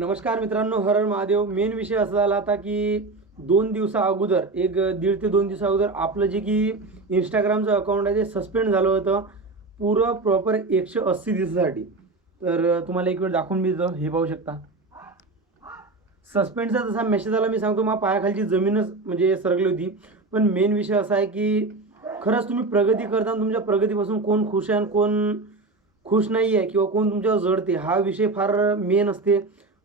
नमस्कार मित्रांनो हरण महादेव. मेन विषय असा झाला आता की दोन दिवसा अगोदर एक दीड ते दोन दिवसा अगोदर आपलं जे की इंस्टाग्रामचं अकाउंट आहे ते सस्पेंड झालं होतं. पुरं प्रॉपर एकशे अस्सी दिवसासाठी. तर तुम्हाला एक वेळ दाखवून मी हे पाहू शकता. सस्पेंडचा जसा मेसेज आला मी सांगतो मग पायाखालची जमीनच म्हणजे सरकली होती. पण मेन विषय असा आहे की खरंच तुम्ही प्रगती करताना तुमच्या प्रगतीपासून कोण खुश आहे आणि कोण खुश नाही आहे किंवा कोण तुमच्यावर जडते हा विषय फार मेन असते.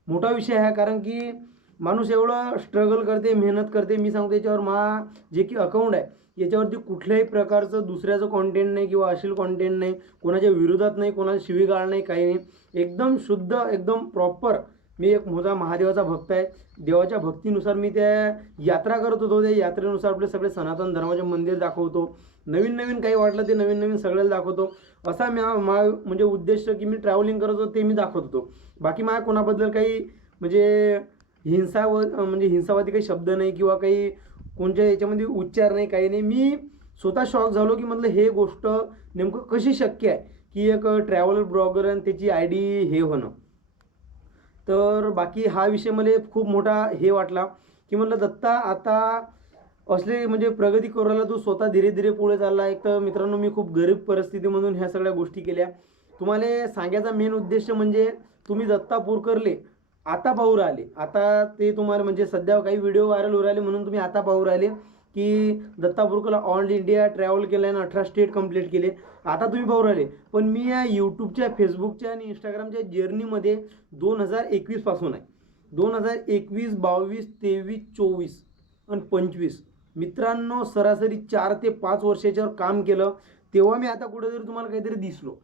मोठा विषय आहे कारण की माणूस एवढं स्ट्रगल करते मेहनत करते. मी सांगतो याच्यावर मा जे की अकाउंट आहे याच्यावरती कुठल्याही प्रकारचं दुसऱ्याचं कॉन्टेंट नाही किंवा अश्लील कॉन्टेंट नाही कोणाच्या विरोधात नाही कोणाला शिवीगाळ नाही काही नाही. एकदम शुद्ध एकदम प्रॉपर मी एक मोठा महादेवाचा भक्त आहे. देवाच्या भक्तीनुसार मी त्या यात्रा करत होतो. त्या यात्रेनुसार आपले सगळे सनातन धर्माचे मंदिर दाखवतो. नवीन नवीन काही वाटलं ते नवीन नवीन सगळ्याला दाखवतो. असा मी मा म्हणजे उद्देश की मी ट्रॅव्हलिंग करत होतो ते मी दाखवत होतो. बाकी माझ्या कोणाबद्दल काही म्हणजे हिंसाव म्हणजे हिंसावादी काही शब्द नाही किंवा काही कोणत्या याच्यामध्ये उच्चार नाही काही नाही. मी स्वतः शॉक झालो की म्हटलं हे गोष्ट नेमकं कशी शक्य आहे? की एक ट्रॅव्हल ब्लॉगर आणि त्याची आय डी हे होणं. तर बाकी हा विषय मला खूप मोठा हे वाटला की म्हटलं दत्ता आता असले म्हणजे प्रगती करायला राहिला तू स्वतः धीरे धीरे पुढे चालला एक तर मित्रांनो मी खूप गरीब परिस्थितीमधून ह्या सगळ्या गोष्टी केल्या. तुम्हाला सांगायचा मेन उद्देश म्हणजे तुम्ही दत्ता पोरकरले आता पाहू राहिले. आता ते तुम्हाला म्हणजे सध्या काही व्हिडिओ व्हायरल होऊ राहिले म्हणून तुम्ही आता पाहू राहिले. की दत्ता पुरकरला ऑल इंडिया ट्रॅव्हल केलं आणि अठरा स्टेट कंप्लीट केले. आता तुम्ही भाऊ राहिले. पण मी या यूट्यूबच्या फेसबुकच्या आणि इंस्टाग्रामच्या जर्नीमध्ये दोन हजार एकवीसपासून आहे. दोन हजार एकवीस बावीस तेवीस चोवीस आणि पंचवीस. मित्रांनो सरासरी चार ते पाच वर्षाच्यावर काम केलं. तेव्हा मी आता कुठेतरी तुम्हाला काहीतरी दिसलो.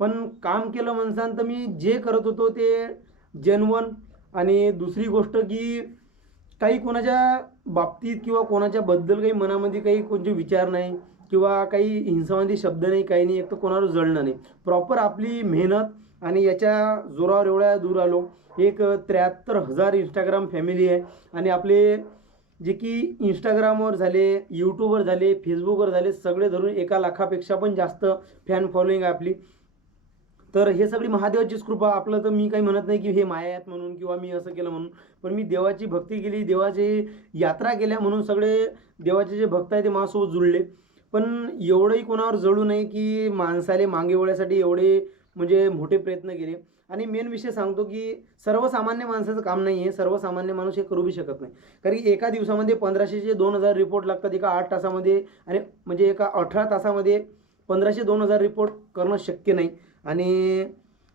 पण काम केलं म्हणसान तर मी जे करत होतो ते जनवन आणि दुसरी गोष्ट की काही कोणाच्या बाबतीत किंवा कोणाच्याबद्दल काही मनामध्ये काही कोणते विचार नाही किंवा काही हिंसावादी शब्द नाही काही नाही एक तर कोणावर जळणं नाही. प्रॉपर आपली मेहनत आणि याच्या जोरावर एवढ्या दूर आलो. एक त्र्याहत्तर हजार इंस्टाग्राम फॅमिली आहे आणि आपले जे की इंस्टाग्रामवर झाले यूट्यूबवर झाले फेसबुकवर झाले सगळे धरून एका लाखापेक्षा पण जास्त फॅन फॉलोईंग आहे आपली. तर हे सगळी महादेवाचीच कृपा. आपलं तर मी काही म्हणत नाही की हे माया आहेत म्हणून किंवा मी असं केलं म्हणून. पण मी देवाची भक्ती केली देवाची यात्रा केल्या म्हणून सगळे देवाचे जे भक्त आहे ते माझ्यासोबत जुळले. पण एवढंही कोणावर जळू नये की माणसाले मागे वळण्यासाठी एवढे म्हणजे मोठे प्रयत्न केले. आणि मेन विषय सांगतो की सर्वसामान्य माणसाचं काम नाही आहे सर्वसामान्य माणूस हे करू बी शकत नाही. कारण की एका दिवसामध्ये पंधराशेचे दोन हजार रिपोर्ट लागतात एका आठ तासामध्ये. आणि म्हणजे एका अठरा तासामध्ये पंधराशे दोन हजार रिपोर्ट करणं शक्य नाही. आणि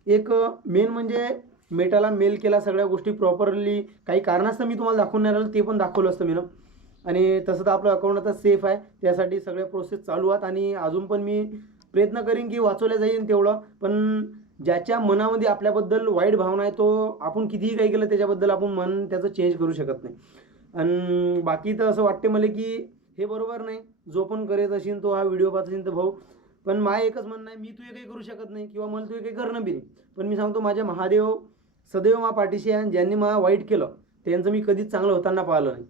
एक मेन म्हणजे मेटाला मेल केला सगळ्या गोष्टी प्रॉपरली काही कारणास्तव मी तुम्हाला दाखवून नाही राहिलं ते पण दाखवलं असतं मी ना आणि तसं तर आपलं अकाउंट आता सेफ आहे. त्यासाठी सगळ्या प्रोसेस चालू आहेत आणि अजून पण मी प्रयत्न करीन की वाचवल्या जाईन तेवढं. पण ज्याच्या मनामध्ये आपल्याबद्दल वाईट भावना आहे तो आपण कितीही काही केलं त्याच्याबद्दल आपण मन त्याचं चेंज करू शकत नाही. आणि बाकी तर असं वाटते मला की हे बरोबर नाही. जो पण करीत असेल तो हा व्हिडिओ पाहत असेल तर भाऊ पण माय एकच म्हणणं आहे मी तुझे काही करू शकत नाही किंवा मला तुझे काही करणं बी नाही. पण मी सांगतो माझ्या महादेव सदैव मा पाठीशी आहे आणि ज्यांनी मला वाईट केलं त्यांचं मी कधीच चांगलं होताना पाहिलं नाही.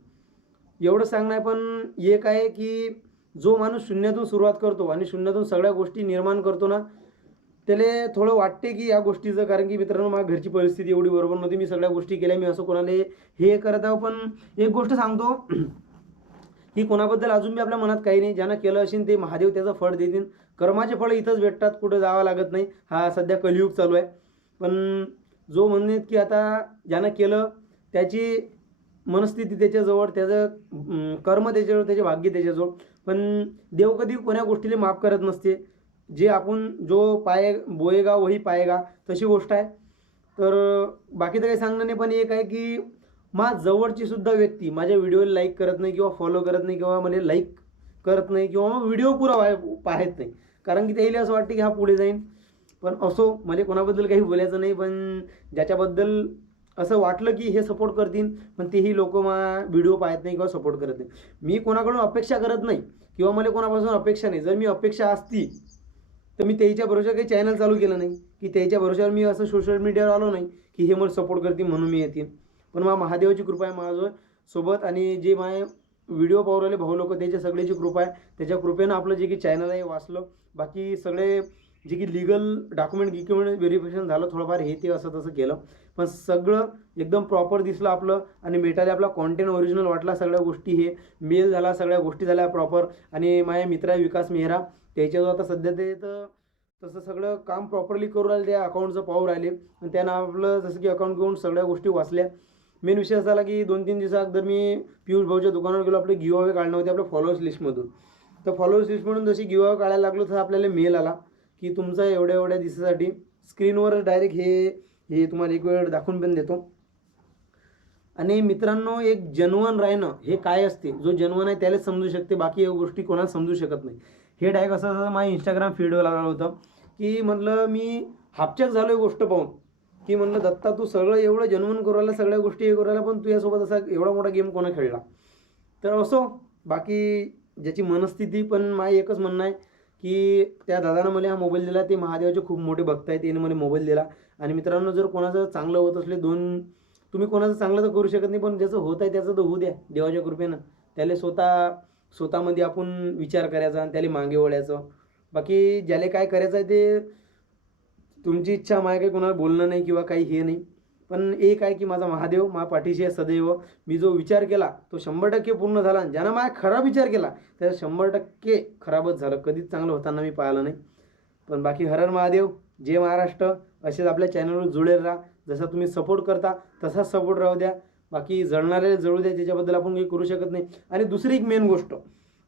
एवढं सांगणं आहे पण एक आहे की जो माणूस शून्यातून सुरुवात करतो आणि शून्यातून सगळ्या गोष्टी निर्माण करतो ना त्याला थोडं वाटते की या गोष्टीचं कारण की मित्रांनो माझ्या घरची परिस्थिती एवढी बरोबर नव्हती मी सगळ्या गोष्टी केल्या मी असं कोणाला हे करत आहो. पण एक गोष्ट सांगतो की कोणाबद्दल अजून बी आपल्या मनात काही नाही. ज्यांना केलं असेल ते महादेव त्याचं फळ देतील. कर्माचे फळ इथंच भेटतात कुठं जावं लागत नाही. हा सध्या कलियुग चालू आहे. पण जो म्हणणे की आता ज्यानं केलं त्याची मनस्थिती त्याच्याजवळ त्याचं कर्म त्याच्याजवळ त्याचे भाग्य त्याच्याजवळ. पण देव कधी कोण्या गोष्टीला माफ करत नसते. जे आपण जो पाय बोयेगा वही पायेगा तशी गोष्ट आहे. तर बाकी तर काही सांगणं नाही पण एक आहे की मा जवळची सुद्धा व्यक्ती माझ्या व्हिडिओला लाईक करत नाही किंवा फॉलो करत नाही किंवा मला लाईक करत नाही किंवा मग व्हिडिओ पुरा वाय पाहत नाही. कारण की त्याला असं वाटतं की हा पुढे जाईन. पण असो मला कोणाबद्दल काही बोलायचं नाही पण ज्याच्याबद्दल असं वाटलं की हे सपोर्ट करतील पण तेही लोक मा व्हिडिओ पाहत नाही किंवा सपोर्ट करत नाही. मी कोणाकडून अपेक्षा करत नाही किंवा मला कोणापासून अपेक्षा नाही. जर मी अपेक्षा असती तर मी त्याच्या भरोशावर काही चॅनल चालू केलं नाही. की त्याच्या भरोशावर मी असं सोशल मीडियावर आलो नाही की हे मला सपोर्ट करतील म्हणून मी येतील पण मा महादेवाची कृपा आहे माझं सोबत आणि जे माय व्हिडिओ पाहू राहिले. भाऊ लोक त्याच्या सगळ्याची कृपा आहे. त्याच्या कृपेनं आपलं जे की चॅनल आहे वाचलं. बाकी सगळे जे की लिगल डॉक्युमेंट गिक्युमेंट व्हेरिफिकेशन झालं थोडंफार हे ते असं तसं केलं. पण सगळं एकदम प्रॉपर दिसलं आपलं आणि मेटाले आपला कॉन्टेंट ओरिजिनल वाटला सगळ्या गोष्टी हे. मेल झाला सगळ्या गोष्टी झाल्या प्रॉपर आणि माझ्या मित्र आहे विकास मेहरा. त्याच्याजवळ आता सध्या ते तर तसं सगळं काम प्रॉपरली करू राहिले त्या अकाउंटचं पाहू राहिले. आणि त्यानं आपलं जसं की अकाउंट घेऊन सगळ्या गोष्टी वाचल्या. मेन विषय असा आला की दोन तीन दिवसा अगोदर मी पियुष भाऊच्या दुकानावर गेलो आपले गिव अवे काढणं होते आपल्या फॉलोअर्स लिस्टमधून तर फॉलोअर्स लिस्टमधून जशी गिव अवे काढायला लागलो तर आपल्याला मेल आला की तुमचा एवढ्या एवढ्या दिवसासाठी स्क्रीनवर डायरेक्ट हे हे तुम्हाला एक वेळ दाखवून पण देतो. आणि मित्रांनो एक जनवन राहणं हे काय असते? जो जनवन आहे त्यालाच समजू शकते बाकी या गोष्टी कोणाला समजू शकत नाही. हे डायरेक्ट असं माझ्या इंस्टाग्राम फीडवर लागलं होतं की म्हटलं मी हापचक झालो आहे गोष्ट पाहून. की म्हणलं दत्ता तू सगळं एवढं जन्मून करू राहिला सगळ्या गोष्टी हे करू राहिला पण तुझ्यासोबत असा एवढा मोठा गेम कोणा खेळला? तर असो बाकी ज्याची मनस्थिती पण माझं एकच म्हणणं आहे की त्या दादानं मला हा मोबाईल दिला ते महादेवाचे खूप मोठे भक्त आहेत त्याने मला मोबाईल दिला. आणि मित्रांनो जर कोणाचं चांगलं होत असले दोन तुम्ही कोणाचं चांगलं तर करू शकत नाही पण ज्याचं होत आहे त्याचं तर होऊ द्या देवाच्या कृपेनं. त्याला स्वतः स्वतःमध्ये आपण विचार करायचा आणि त्याला मागे वळायचं. बाकी ज्याला काय करायचं आहे ते तुमची इच्छा माझ्या काही कोणाला बोलणं नाही किंवा काही हे नाही. पण एक आहे की माझा महादेव माझ्या पाठीशी आहे सदैव. मी जो विचार केला तो शंभर टक्के पूर्ण झाला. आणि ज्यानं माझा खराब विचार केला त्याचा शंभर टक्के खराबच झालं. कधीच चांगलं होताना मी पाहिलं नाही. पण बाकी हरर महादेव जय महाराष्ट्र. असेच आपल्या चॅनलवर जुळेल राहा. जसा तुम्ही सपोर्ट करता तसाच सपोर्ट राहू द्या. बाकी जळणाऱ्याला जळू द्या त्याच्याबद्दल आपण काही करू शकत नाही. आणि दुसरी एक मेन गोष्ट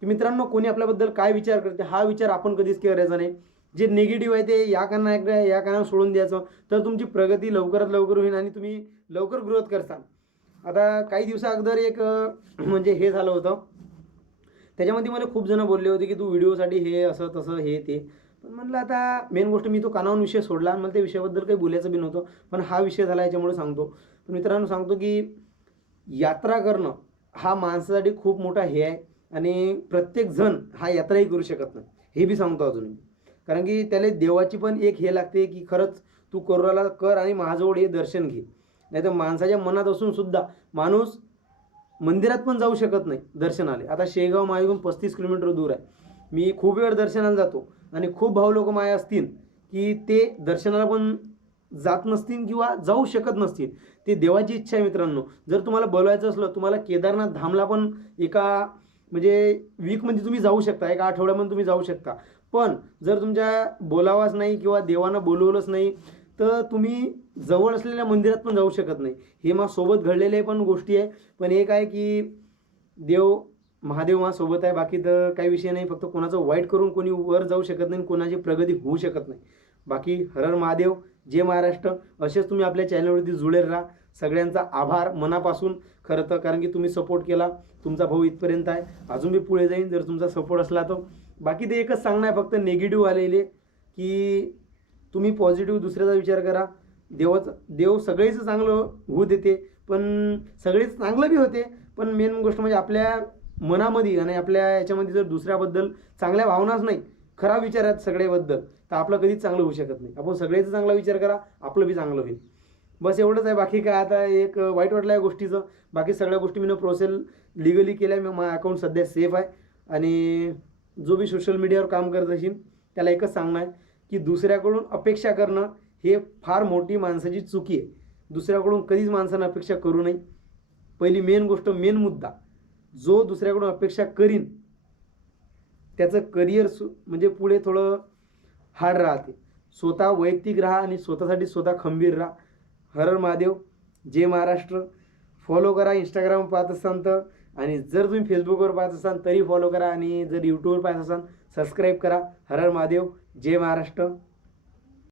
की मित्रांनो कोणी आपल्याबद्दल काय विचार करते हा विचार आपण कधीच करायचा नाही. जे निगेटिव्ह आहे ते या काना एकदा या कानावर सोडून द्यायचं. तर तुमची प्रगती लवकरात लवकर होईल आणि तुम्ही लवकर ग्रोथ करसाल. आता काही दिवसा अगोदर एक म्हणजे हे झालं होतं. त्याच्यामध्ये मला खूप जणं बोलले होते की तू व्हिडिओसाठी हे असं तसं हे ते. पण म्हटलं आता मेन गोष्ट मी तो कानावून विषय सोडला आणि मला त्या विषयाबद्दल काही बोलायचं बी नव्हतं. पण हा विषय झाला याच्यामुळे सांगतो. पण मित्रांनो सांगतो की यात्रा करणं हा माणसासाठी खूप मोठा हे आहे. आणि प्रत्येकजण हा यात्राही करू शकत नाही. हे बी सांगतो अजून मी कारण की त्याला देवाची पण एक हे लागते की खरंच तू करोनाला कर आणि माझ्याजवळ हे दर्शन घे. नाही तर माणसाच्या मनात असून सुद्धा माणूस मंदिरात पण जाऊ शकत नाही दर्शनाला. आता शेगाव मायगून पस्तीस किलोमीटर दूर आहे. मी खूप वेळ दर्शनाला जातो आणि खूप भाऊ लोक माया असतील की ते दर्शनाला पण जात नसतील किंवा जाऊ शकत नसतील. ते देवाची इच्छा आहे मित्रांनो. जर तुम्हाला बोलवायचं असलं तुम्हाला केदारनाथ धामला पण एका म्हणजे वीकमध्ये तुम्ही जाऊ शकता एका आठवड्यामध्ये तुम्ही जाऊ शकता. पण जर तुमच्या बोलावाच नाही किंवा देवानं बोलवलंच नाही तर तुम्ही जवळ असलेल्या मंदिरात पण जाऊ शकत नाही. हे मा सोबत घडलेले पण गोष्टी आहे. पण एक आहे की देव महादेव मा सोबत आहे. बाकी तर काही विषय नाही. फक्त कोणाचं वाईट करून कोणी वर जाऊ शकत नाही कोणाची प्रगती होऊ शकत नाही. बाकी हरर महादेव जय महाराष्ट्र. असेच तुम्ही आपल्या चॅनलवरती जुळेल राहा. सगळ्यांचा आभार मनापासून. खरं तर कारण की तुम्ही सपोर्ट केला. तुमचा भाऊ इथपर्यंत आहे. अजून मी पुढे जाईन. जर तुमचा सपोर्ट असला तर. बाकी ते एकच सांगणं आहे फक्त निगेटिव्ह आलेले की तुम्ही पॉझिटिव्ह दुसऱ्याचा विचार करा. देवाचं देव सगळेच चांगलं होऊ देते. पण सगळेच चांगलं बी होते. पण मेन गोष्ट म्हणजे आपल्या मनामध्ये आणि आपल्या याच्यामध्ये जर दुसऱ्याबद्दल चांगल्या भावनाच नाही खरा विचार आहेत सगळ्याबद्दल तर आपलं कधीच चांगलं होऊ शकत नाही. आपण सगळ्याचा चांगला विचार करा आपलं बी चांगलं होईल. बस एवढंच आहे. बाकी काय आता एक वाईट वाटलं या गोष्टीचं. बाकी सगळ्या गोष्टी मी प्रोसेल लिगली केल्या. मी माझा अकाउंट सध्या सेफ आहे. आणि जो बी सोशल मीडियावर काम करत असेल त्याला एकच सांगणं आहे की दुसऱ्याकडून अपेक्षा करणं हे फार मोठी माणसाची चुकी आहे. दुसऱ्याकडून कधीच माणसानं अपेक्षा करू नये. पहिली मेन गोष्ट मेन मुद्दा जो दुसऱ्याकडून अपेक्षा करीन त्याचं करिअर सु म्हणजे पुढे थोडं हार्ड राहते. स्वतः वैयक्तिक राहा आणि स्वतःसाठी स्वतः खंबीर राहा. हरर महादेव जय महाराष्ट्र. फॉलो करा इंस्टाग्राम पाहत असाल तर. आणि जर तुम्ही फेसबुकवर पाहत असाल तरी फॉलो करा. आणि जर यूट्यूबवर पाहत असाल सबस्क्राईब करा. हरर महादेव जय महाराष्ट्र.